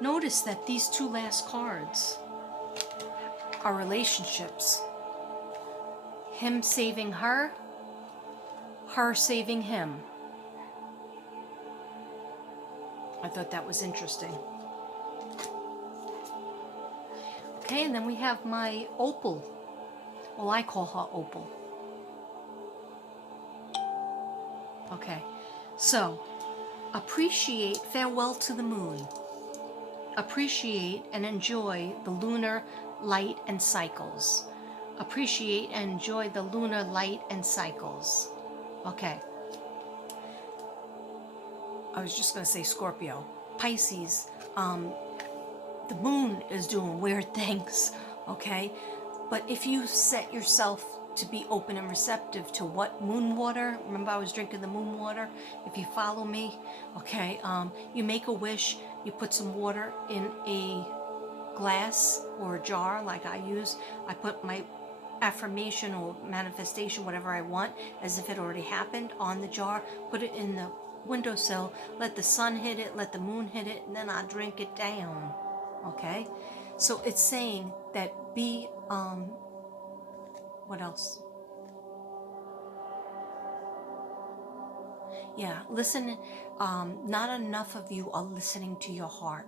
Notice that these two last cards are relationships. Him saving her, her saving him. I thought that was interesting. Okay, and then we have my opal. Well, I call her opal. Okay, so appreciate, farewell to the moon. Appreciate and enjoy the lunar light and cycles. Appreciate and enjoy the lunar light and cycles. Okay. I was just going to say Scorpio. Pisces, the moon is doing weird things, okay? But if you set yourself to be open and receptive to what moon water, remember I was drinking the moon water, if you follow me, okay, you make a wish, you put some water in a glass or a jar like I use, I put my affirmation or manifestation, whatever I want, as if it already happened on the jar, put it in the windowsill, let the sun hit it, let the moon hit it, and then I drink it down. Okay? So it's saying that be, what else? Yeah, listen, not enough of you are listening to your heart.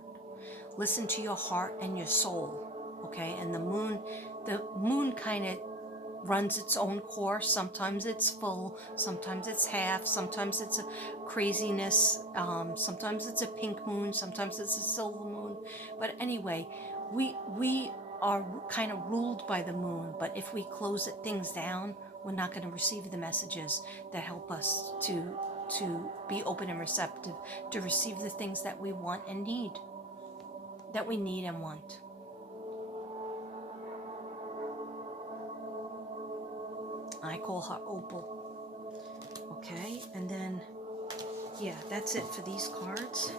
Listen to your heart and your soul, okay? And the moon kind of runs its own course. Sometimes it's full, sometimes it's half, sometimes it's a craziness, sometimes it's a pink moon, sometimes it's a silver moon. But anyway, we are kind of ruled by the moon, but if we close things down, we're not going to receive the messages that help us to be open and receptive, to receive the things that we want and need, that we need and want. I call her opal. Okay, and then, yeah, that's it for these cards.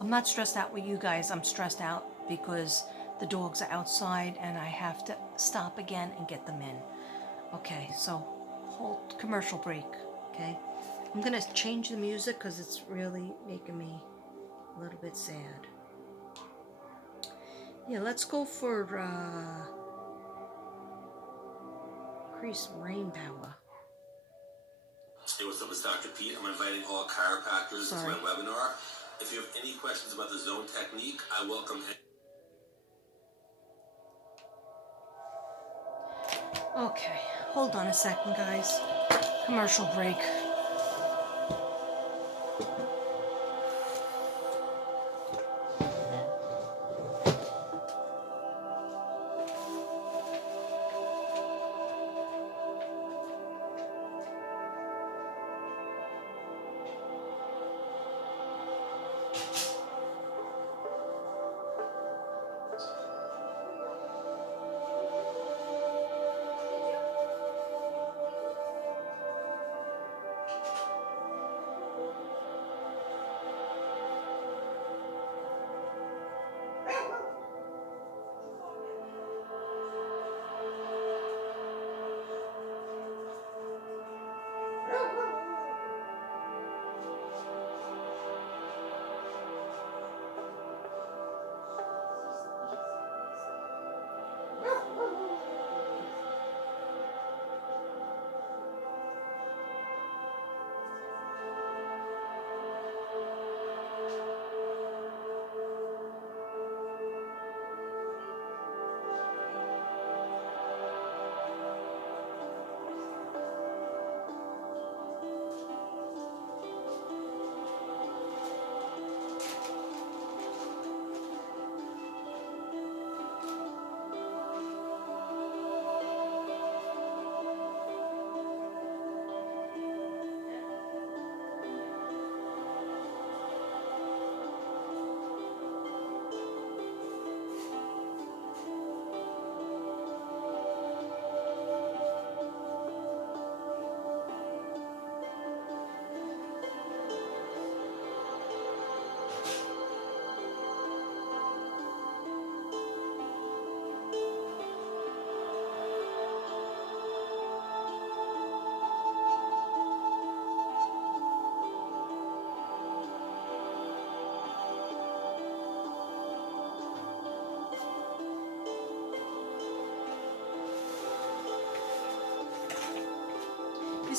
I'm not stressed out with you guys. I'm stressed out because the dogs are outside and I have to stop again and get them in. Okay, so hold commercial break, okay? I'm going to change the music because it's really making me a little bit sad. Yeah, let's go for increased brain power. Hey, what's up? It's Dr. Pete. I'm inviting all chiropractors to my webinar. If you have any questions about the zone technique, I welcome. Okay, hold on a second, guys. Commercial break.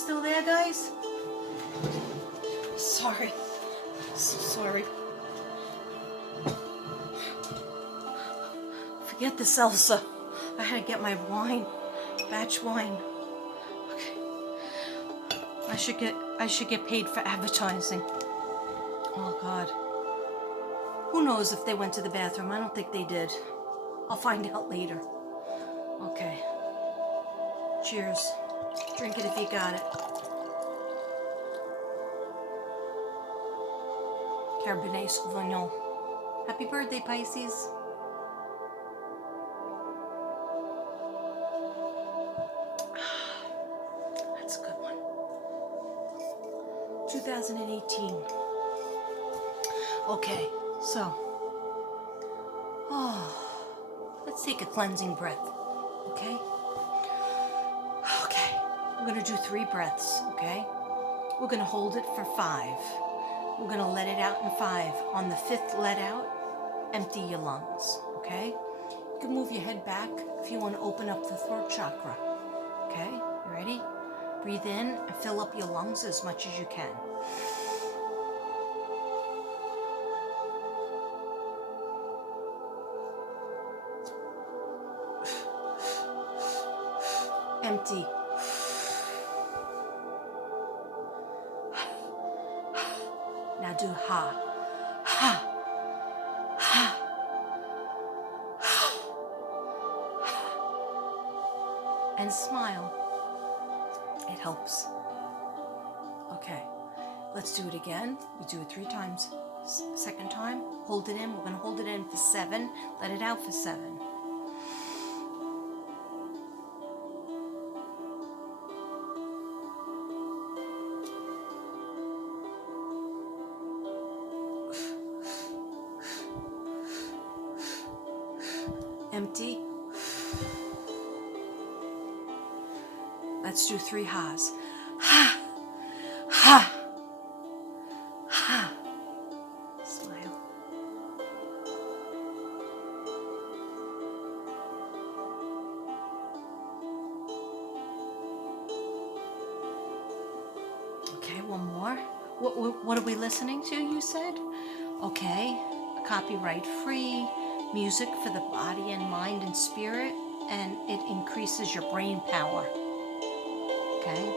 still there, guys? Sorry. So sorry. Forget the salsa. I had to get my wine. Batch wine. Okay. I should get paid for advertising. Oh God. Who knows if they went to the bathroom? I don't think they did. I'll find out later. Okay. Cheers. Drink it if you got it. Cabernet Sauvignon. Happy birthday, Pisces. That's a good one. 2018. Okay, so. Let's take a cleansing breath. Okay? Okay. We're going to do 3 breaths, okay? We're going to hold it for 5. We're going to let it out in 5. On the 5th let out, empty your lungs, okay? You can move your head back if you want to open up the throat chakra. Okay? You ready? Breathe in and fill up your lungs as much as you can. Empty. Now do ha. Ha. Ha. And smile. It helps. Okay. Let's do it again. We do it 3 times. Second time, hold it in. We're going to hold it in for 7. Let it out for 7. Empty. Let's do 3 ha's. Ha. Ha. Ha. Smile. Okay, one more. What are we listening to, you said? Okay, copyright free, music for the body and mind and spirit, and it increases your brain power. Okay?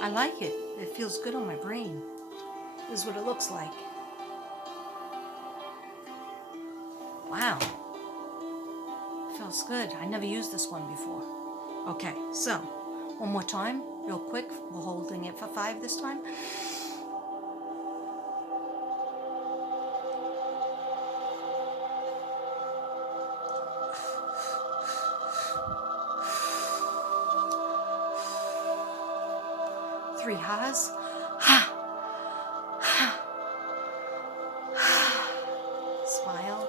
I like it. It feels good on my brain. This is what it looks like. Wow. Feels good. I never used this one before. Okay, so one more time, real quick. We're holding it for 5 this time. Three ha's. Ha. Ha. Ha. Smile.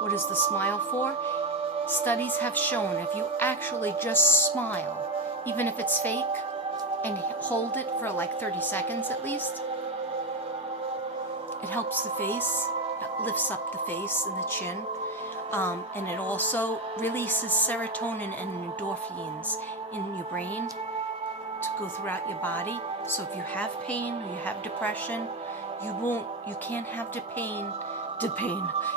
What is the smile for? Studies have shown if you actually just smile, even if it's fake, and hold it for like 30 seconds at least, it helps the face, it lifts up the face and the chin, and it also releases serotonin and endorphins in your brain to go throughout your body. So if you have pain or you have depression, you can't have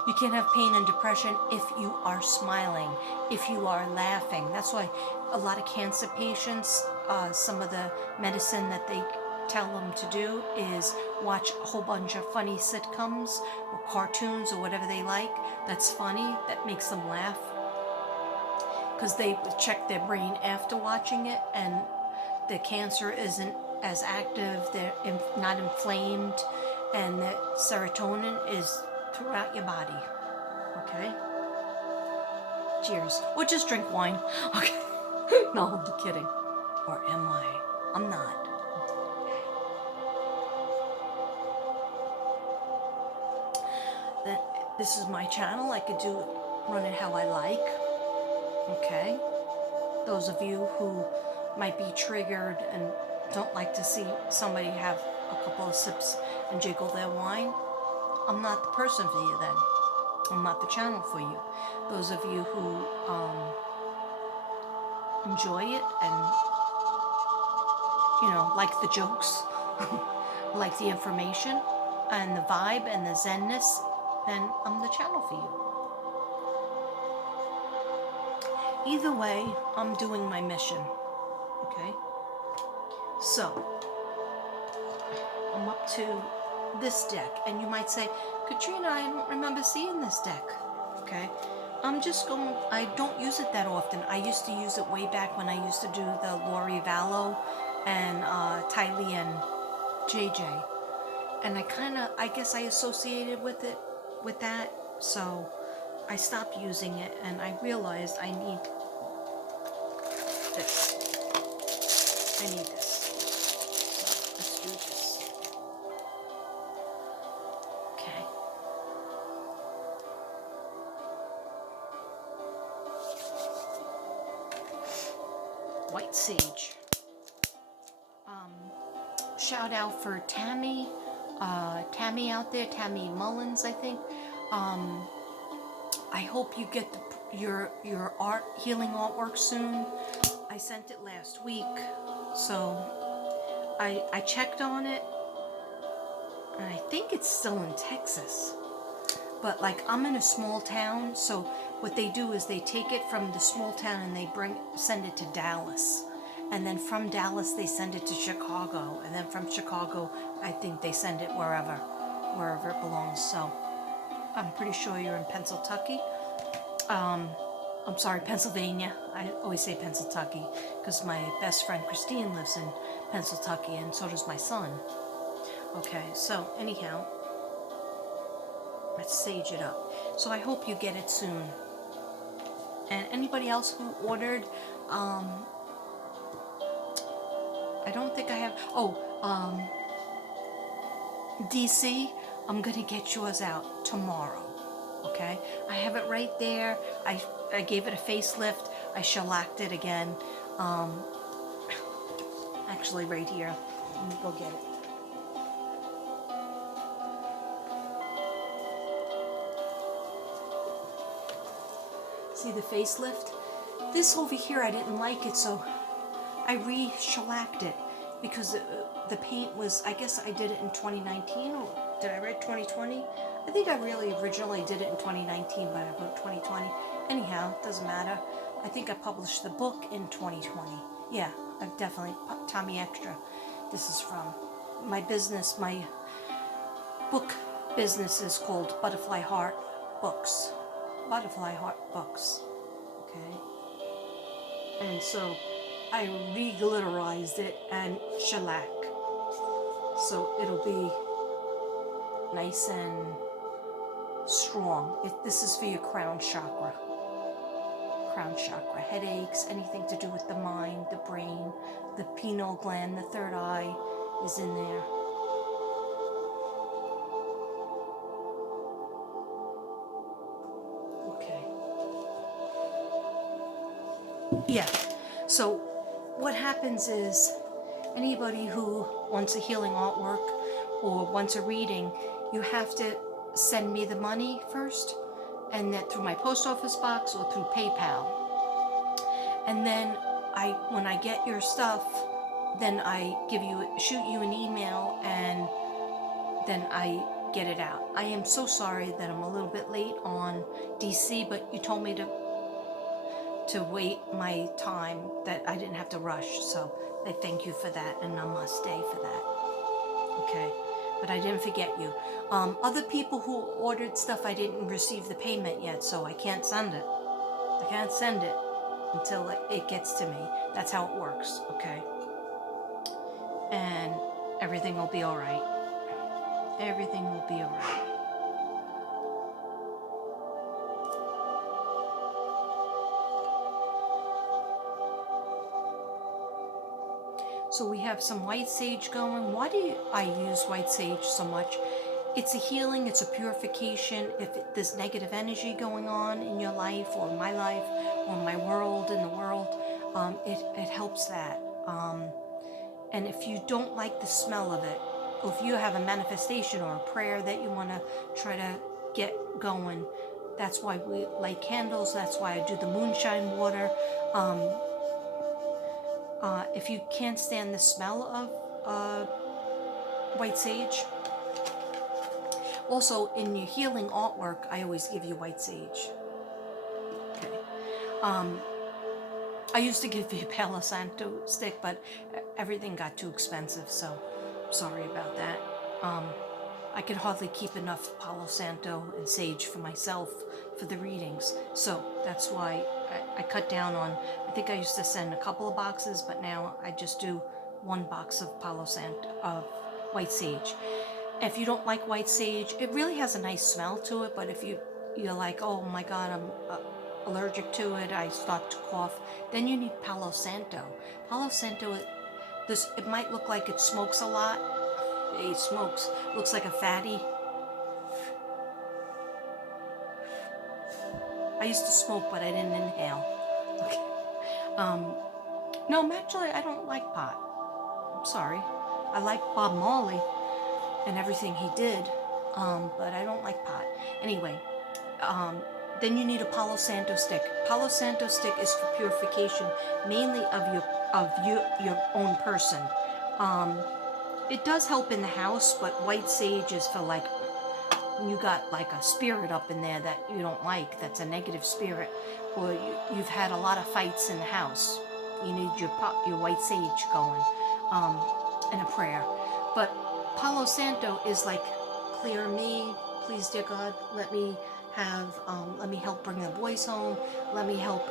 you can't have pain and depression if you are smiling, if you are laughing. That's why a lot of cancer patients, some of the medicine that they tell them to do is watch a whole bunch of funny sitcoms or cartoons or whatever they like that's funny, that makes them laugh, because they check their brain after watching it and the cancer isn't as active, they're not inflamed, and the serotonin is throughout your body. Okay? Cheers. Or just drink wine. Okay. No, I'm kidding. Or am I? I'm not. This is my channel. I could run it how I like. Okay? Those of you who might be triggered and don't like to see somebody have a couple of sips and jiggle their wine, I'm not the person for you then. I'm not the channel for you. Those of you who enjoy it and, like the jokes, like the information and the vibe and the zenness, then I'm the channel for you. Either way, I'm doing my mission. Okay? So, I'm up to this deck, and you might say, Katrina, I don't remember seeing this deck. Okay? I don't use it that often. I used to use it way back when I used to do the Lori Vallow and Tylee and JJ. And I guess I associated with that, so I stopped using it, and I realized I need this. I need this. So let's do this. Okay. White sage. Shout out for Tammy. Tammy out there, Tammy Mullins, I think. I hope you get your healing artwork soon. I sent it last week, so I checked on it, and I think it's still in Texas. But like, I'm in a small town, so what they do is they take it from the small town and they send it to Dallas. And then from Dallas they send it to Chicago, and then from Chicago I think they send it wherever it belongs. So I'm pretty sure you're in Pennsylvania. I'm sorry, Pennsylvania. I always say Pennsylvania because my best friend Christine lives in Pennsylvania, and so does my son. Okay, so anyhow, let's sage it up. So I hope you get it soon. And anybody else who ordered, I don't think I have. DC, I'm gonna get yours out tomorrow. Okay, I have it right there. I gave it a facelift. I shellacked it again. Actually, right here. Let me go get it. See the facelift? This over here, I didn't like it, so I re-shellacked it because the paint was, I guess I did it in 2019, or did I write 2020? I think I really originally did it in 2019, but I wrote 2020. Anyhow, doesn't matter. I think I published the book in 2020. Yeah, I've definitely, Tommy Extra. This is from my business. My book business is called Butterfly Heart Books. Butterfly Heart Books. Okay? And so I re-glitterized it and shellac. So it'll be nice and strong. This is for your crown chakra. Crown chakra. Headaches, anything to do with the mind, the brain, the pineal gland, the third eye is in there. Okay. Yeah. So what happens is, anybody who wants a healing artwork or wants a reading, you have to send me the money first, and that through my post office box or through PayPal. And then when I get your stuff, then I shoot you an email, and then I get it out. I am so sorry that I'm a little bit late on DC, but you told me to wait my time, that I didn't have to rush, so I thank you for that, and namaste for that. Okay, but I didn't forget you. Other people who ordered stuff, I didn't receive the payment yet, so I can't send it. I can't send it until it gets to me. That's how it works, okay? And everything will be alright. Everything will be alright. So we have some white sage going. Why do I use white sage so much? It's a healing, it's a purification. If there's negative energy going on in your life, or my life, or my world, in the world, it helps that. And if you don't like the smell of it, if you have a manifestation or a prayer that you want to try to get going, that's why we light candles. That's why I do the moonshine water. If you can't stand the smell of white sage, also in your healing artwork, I always give you white sage. Okay. I used to give you a Palo Santo stick, but everything got too expensive, so sorry about that. I could hardly keep enough Palo Santo and sage for myself for the readings, so that's why I cut down on. I think I used to send a couple of boxes, but now I just do one box of Palo Santo of white sage. If you don't like white sage, it really has a nice smell to it, but if you're like, oh my god, I'm allergic to it, I start to cough, then you need Palo Santo. Palo Santo, it might look like it smokes a lot. It smokes. Looks like a fatty. I used to smoke, but I didn't inhale. Okay. No, actually, I don't like pot. I'm sorry. I like Bob Marley and everything he did, but I don't like pot. Anyway, then you need a Palo Santo stick. Palo Santo stick is for purification, mainly of your own person. It does help in the house, but white sage is for like you got like a spirit up in there that you don't like, that's a negative spirit, or you've had a lot of fights in the house. You need your white sage going, and a prayer. But Palo Santo is like, clear me, please, dear God, let me help bring the boys home. Let me help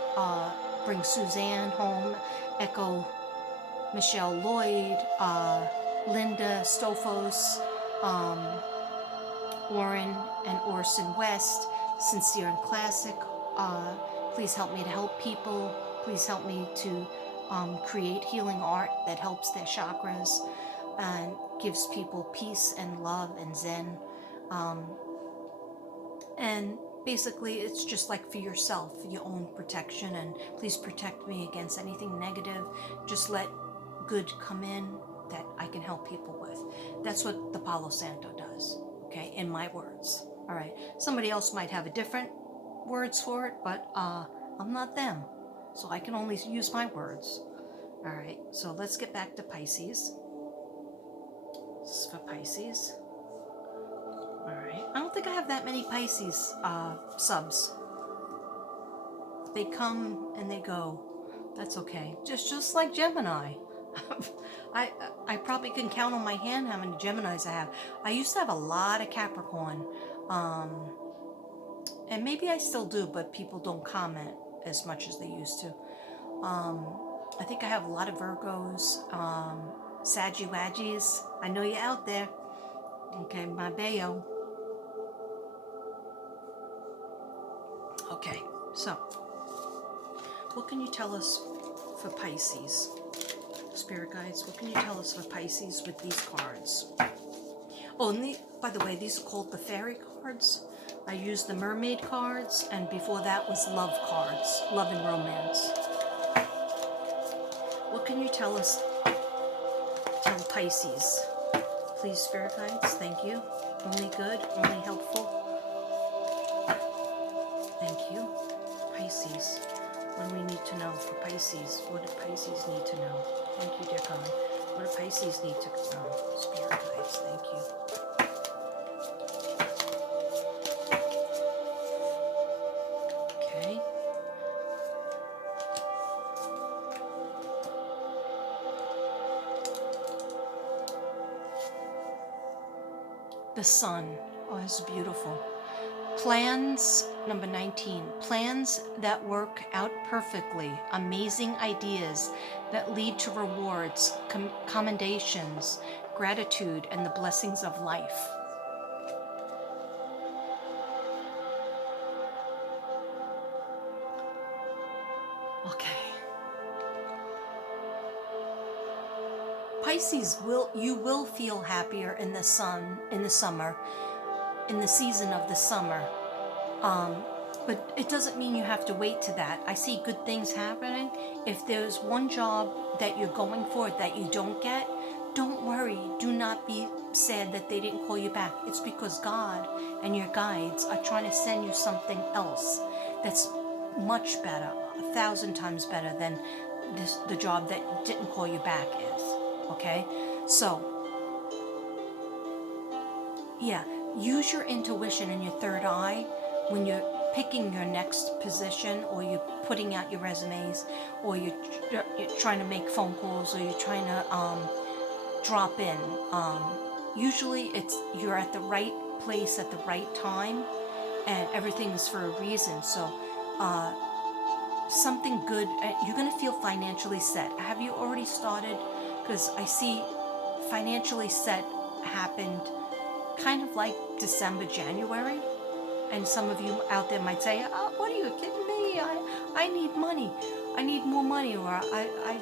bring Suzanne home. Echo Michelle Lloyd, Linda Stofos, Warren and Orson West, Sincere and Classic. Please help me to help people. Please help me to create healing art that helps their chakras and gives people peace and love and zen. And basically, it's just like for yourself, your own protection. And please protect me against anything negative. Just let good come in that I can help people with. That's what the Palo Santo does. Okay, in my words. All right. Somebody else might have a different words for it, but I'm not them, so I can only use my words. All right. So let's get back to Pisces. This is for Pisces. All right. I don't think I have that many Pisces subs. They come and they go. That's okay. Just like Gemini. I probably can count on my hand how many Geminis I have. I used to have a lot of Capricorn, and maybe I still do, but people don't comment as much as they used to. I think I have a lot of Virgos, Saggy-Waggies. I know you're out there. Okay, my bayo. Okay, so what can you tell us for Pisces? Spirit guides, what can you tell us for Pisces with these cards? Oh, and by the way, these are called the fairy cards. I used the mermaid cards, and before that was love cards, love and romance. What can you tell us, tell Pisces? Please, spirit guides, thank you. Only good, only helpful. Thank you. Pisces, what do we need to know for Pisces? What do Pisces need to know? Thank you, dear God. What do Pisces need to know? Spirit guides, thank you. Okay. The sun. Oh, it's beautiful. Plans, number 19. Plans that work out perfectly. Amazing ideas that lead to rewards, commendations, gratitude, and the blessings of life. Okay. Pisces, you will feel happier in the sun, in the summer, in the season of the summer. But it doesn't mean you have to wait to that. I see good things happening. If there's one job that you're going for that you don't get, don't worry. Do not be sad that they didn't call you back. It's because God and your guides are trying to send you something else that's much better, 1,000 times better than the job that didn't call you back is. Okay? So, yeah, use your intuition and your third eye when you're picking your next position, or you're putting out your resumes, or you're trying to make phone calls, or you're trying to drop in. Usually you're at the right place at the right time, and everything is for a reason. So something good, you're going to feel financially set. Have you already started? Because I see financially set happened kind of like December, January. And some of you out there might say, oh, what are you kidding me? I need money. I need more money, or I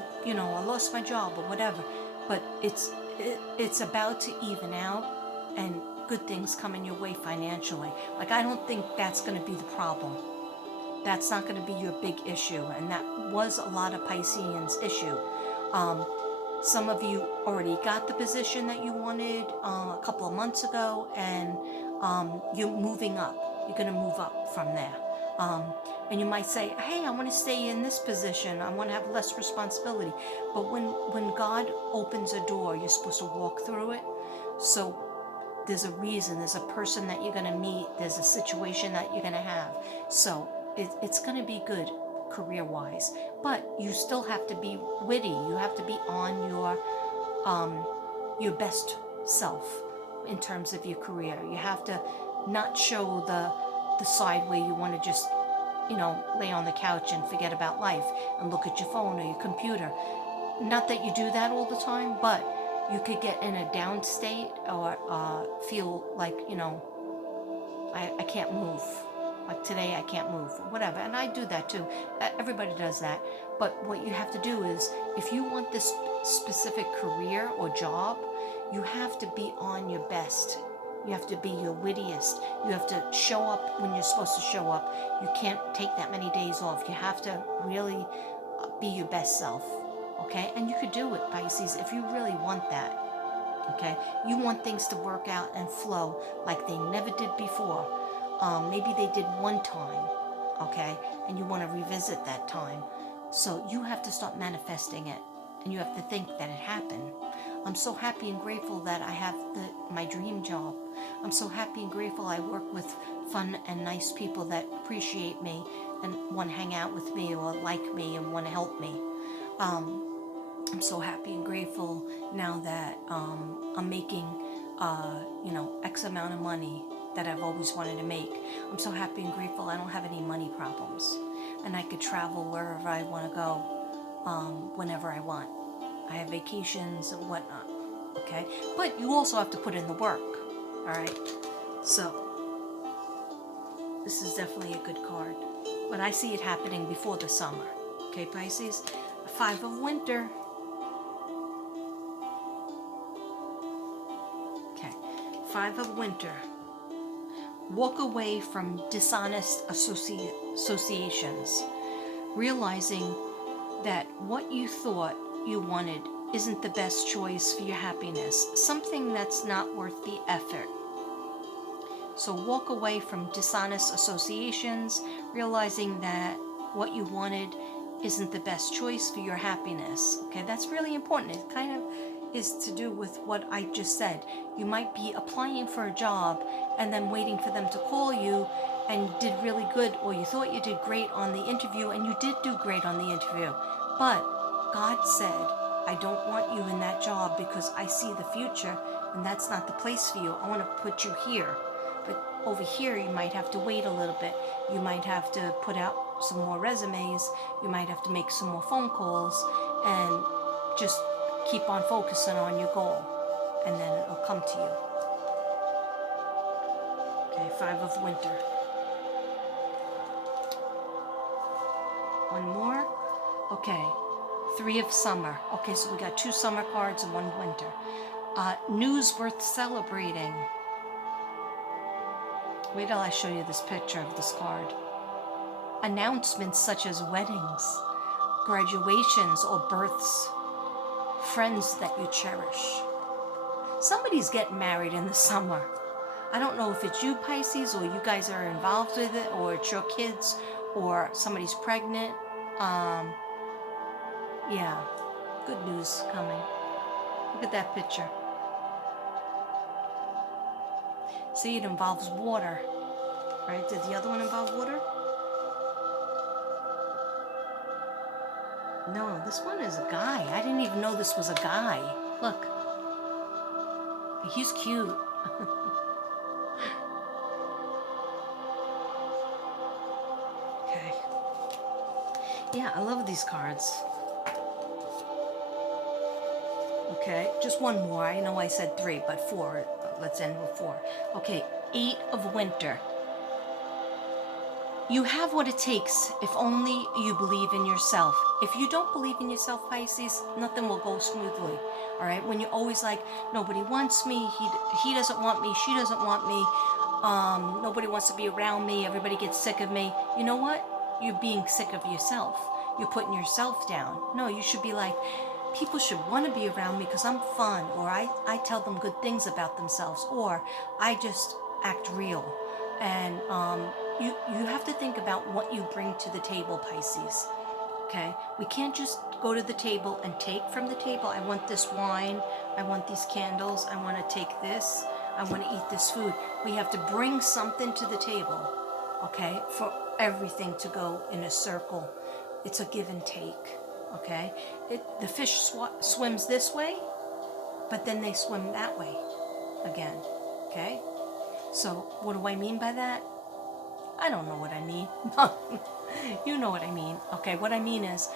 lost my job, or whatever. But it's about to even out, and good things coming your way financially. Like, I don't think that's going to be the problem. That's not going to be your big issue, and that was a lot of Pisceans' issue. Some of you already got the position that you wanted a couple of months ago, and you're moving up. You're going to move up from there. And you might say, hey, I want to stay in this position. I want to have less responsibility. But when God opens a door, you're supposed to walk through it. So there's a reason. There's a person that you're going to meet. There's a situation that you're going to have. So it's going to be good career-wise. But you still have to be witty. You have to be on your best self in terms of your career. You have to not show the side where you want to just, lay on the couch and forget about life and look at your phone or your computer. Not that you do that all the time, but you could get in a down state, or feel like, I can't move. Like today I can't move, or whatever. And I do that too. Everybody does that. But what you have to do is, if you want this specific career or job, you have to be on your best. You have to be your wittiest. You have to show up when you're supposed to show up. You can't take that many days off. You have to really be your best self. Okay? And you could do it, Pisces, if you really want that. Okay? You want things to work out and flow like they never did before. Maybe they did one time. Okay? And you want to revisit that time. So you have to start manifesting it. And you have to think that it happened. I'm so happy and grateful that I have my dream job. I'm so happy and grateful I work with fun and nice people that appreciate me and want to hang out with me, or like me and want to help me. I'm so happy and grateful now that I'm making, X amount of money that I've always wanted to make. I'm so happy and grateful I don't have any money problems. And I could travel wherever I want to go, whenever I want. I have vacations and whatnot, okay? But you also have to put in the work, all right? So, this is definitely a good card. But I see it happening before the summer, okay, Pisces? 5 of Winter. Okay, 5 of Winter. Walk away from dishonest associations, realizing that what you thought you wanted isn't the best choice for your happiness, something that's not worth the effort. So walk away from dishonest associations, realizing that what you wanted isn't the best choice for your happiness. Okay, that's really important. It kind of is to do with what I just said. You might be applying for a job and then waiting for them to call you, and you did really good, or you thought you did great on the interview, and you did do great on the interview. But God said, I don't want you in that job because I see the future, and that's not the place for you. I want to put you here. But over here, you might have to wait a little bit. You might have to put out some more resumes. You might have to make some more phone calls, and just keep on focusing on your goal, and then it'll come to you. Okay, 5 of Winter. One more. Okay, 3 of Summer. Okay, so we got 2 summer cards and 1 winter. News worth celebrating. Wait till I show you this picture of this card. Announcements such as weddings, graduations, or births. friends that you cherish. Somebody's getting married in the summer. I don't know if it's you, Pisces, or you guys are involved with it, or it's your kids, or somebody's pregnant. Yeah, good news coming. Look at that picture. See, it involves water, right? Did the other one involve water? No, this one is a guy. I didn't even know this was a guy. Look. He's cute. Okay. Yeah, I love these cards. Okay, just one more. I know I said 3, but 4. Let's end with 4. Okay, 8 of Winter. You have what it takes if only you believe in yourself. If you don't believe in yourself, Pisces, nothing will go smoothly. All right? When you're always like, nobody wants me, he doesn't want me, she doesn't want me, nobody wants to be around me, everybody gets sick of me. You know what? You're being sick of yourself. You're putting yourself down. No, you should be like, people should want to be around me because I'm fun, or I tell them good things about themselves, or I just act real. And you have to think about what you bring to the table, Pisces. Okay? We can't just go to the table and take from the table. I want this wine. I want these candles. I want to take this. I want to eat this food. We have to bring something to the table, okay, for everything to go in a circle. It's a give and take, okay? The fish swims this way, but then they swim that way again, okay? So what do I mean by that? I don't know what I mean. You know what I mean. Okay, what I mean is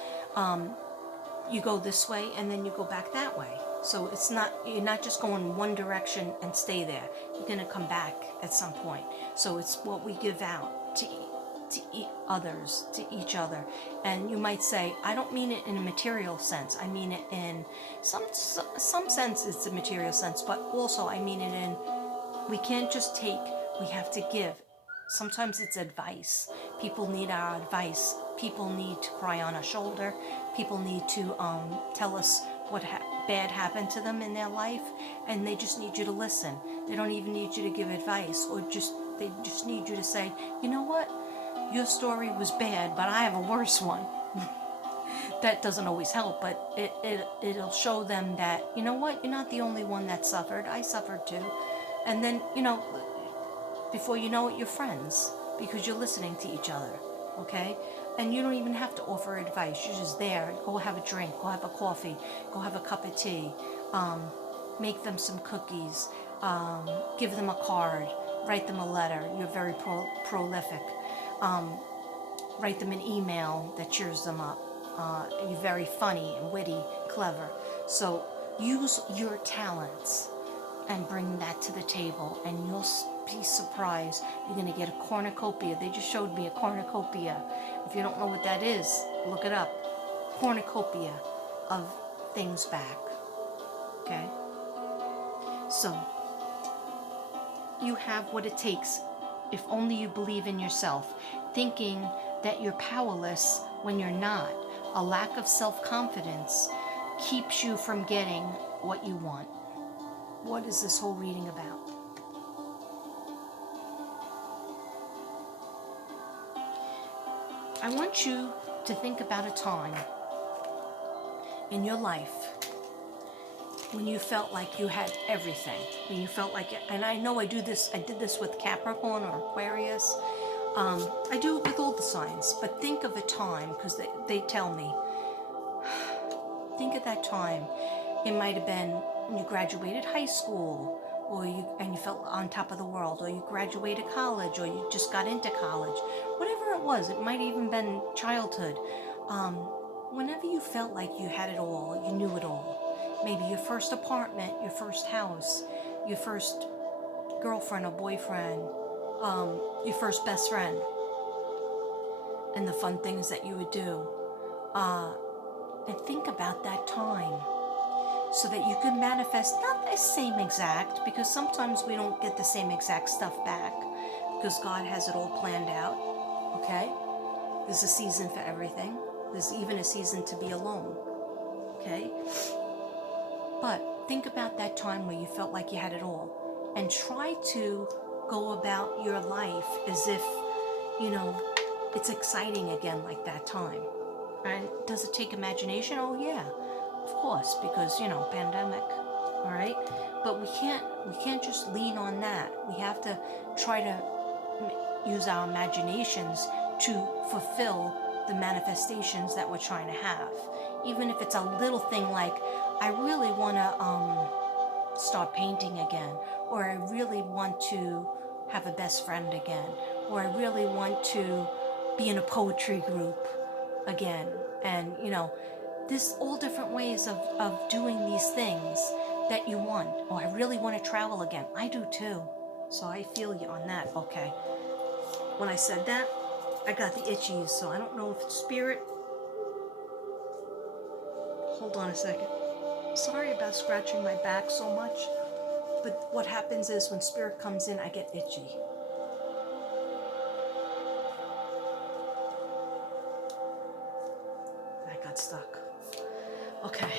you go this way and then you go back that way. So you're not just going one direction and stay there. You're going to come back at some point. So it's what we give out to others, to each other. And you might say, I don't mean it in a material sense. I mean it in some sense it's a material sense, but also I mean it in, we can't just take, we have to give. Sometimes it's advice. People need our advice. People need to cry on our shoulder. People need to tell us what bad happened to them in their life, and they just need you to listen. They don't even need you to give advice, or they just need you to say, you know what? Your story was bad, but I have a worse one. That doesn't always help, but it'll show them that, you know what? You're not the only one that suffered. I suffered too. And then, before you know it, you're friends because you're listening to each other, okay? And you don't even have to offer advice. You're just there. Go have a drink. Go have a coffee. Go have a cup of tea. Make them some cookies. Give them a card. Write them a letter. You're very prolific. Write them an email that cheers them up. You're very funny and witty, clever. So use your talents and bring that to the table, and you'll be surprised. You're going to get a cornucopia. They just showed me a cornucopia. If you don't know what that is, look it up. Cornucopia of things back. Okay? So, you have what it takes if only you believe in yourself. Thinking that you're powerless when you're not. A lack of self-confidence keeps you from getting what you want. What is this whole reading about? I want you to think about a time in your life when you felt like you had everything, when you felt like, and I know I did this with Capricorn or Aquarius, I do it with all the signs, but think of a time, because they tell me, think of that time. It might have been when you graduated high school, and you felt on top of the world, or you graduated college, or you just got into college, whatever it was. It might have even been childhood. Whenever you felt like you had it all, you knew it all. Maybe your first apartment, your first house, your first girlfriend or boyfriend, your first best friend, and the fun things that you would do. And think about that time so that you can manifest, not the same exact, because sometimes we don't get the same exact stuff back because God has it all planned out, okay? There's a season for everything. There's even a season to be alone, okay? But think about that time where you felt like you had it all, and try to go about your life as if, you know, it's exciting again like that time. And does it take imagination? Oh yeah, of course, because pandemic. All right, but we can't just lean on that. We have to try to use our imaginations to fulfill the manifestations that we're trying to have. Even if it's a little thing like, I really want to start painting again, or I really want to have a best friend again, or I really want to be in a poetry group again. And there's all different ways of doing these things that you want. Oh, I really want to travel again. I do too. So I feel you on that. Okay. When I said that, I got the itchies, so I don't know if it's spirit. Hold on a second. Sorry about scratching my back so much, but what happens is when spirit comes in, I get itchy. I got stuck. Okay.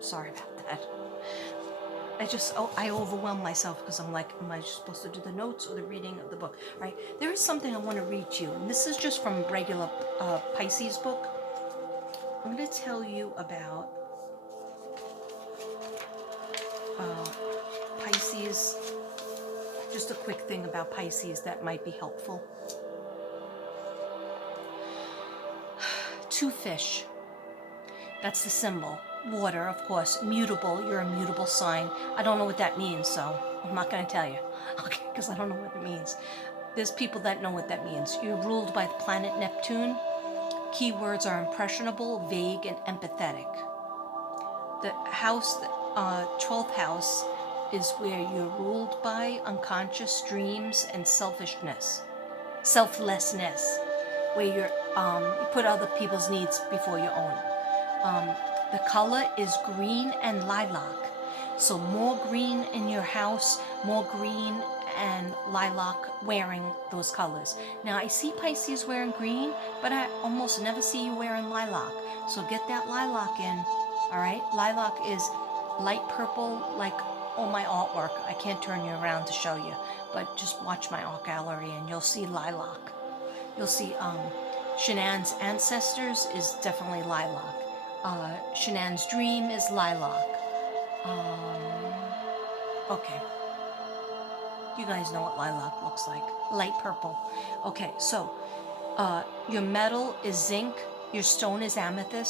Sorry about that. I overwhelm myself because I'm like, am I supposed to do the notes or the reading of the book? Right? There is something I want to read to you, and this is just from a regular Pisces book. I'm going to tell you about Pisces. Just a quick thing about Pisces that might be helpful. Two fish. That's the symbol. Water, of course. Mutable. You're a mutable sign. I don't know what that means, so I'm not going to tell you. Okay, because I don't know what it means. There's people that know what that means. You're ruled by the planet Neptune. Keywords are impressionable, vague, and empathetic. The house, 12th house, is where you're ruled by unconscious dreams and selfishness. Selflessness, where you put other people's needs before your own. The color is green and lilac. So more green in your house, more green and lilac wearing those colors. Now I see Pisces wearing green, but I almost never see you wearing lilac. So get that lilac in, all right? Lilac is light purple, like all my artwork. I can't turn you around to show you, but just watch my art gallery and you'll see lilac. You'll see Shanann's Ancestors is definitely lilac. Shanann's Dream is lilac. Okay. You guys know what lilac looks like. Light purple. Okay, so your metal is zinc. Your stone is amethyst.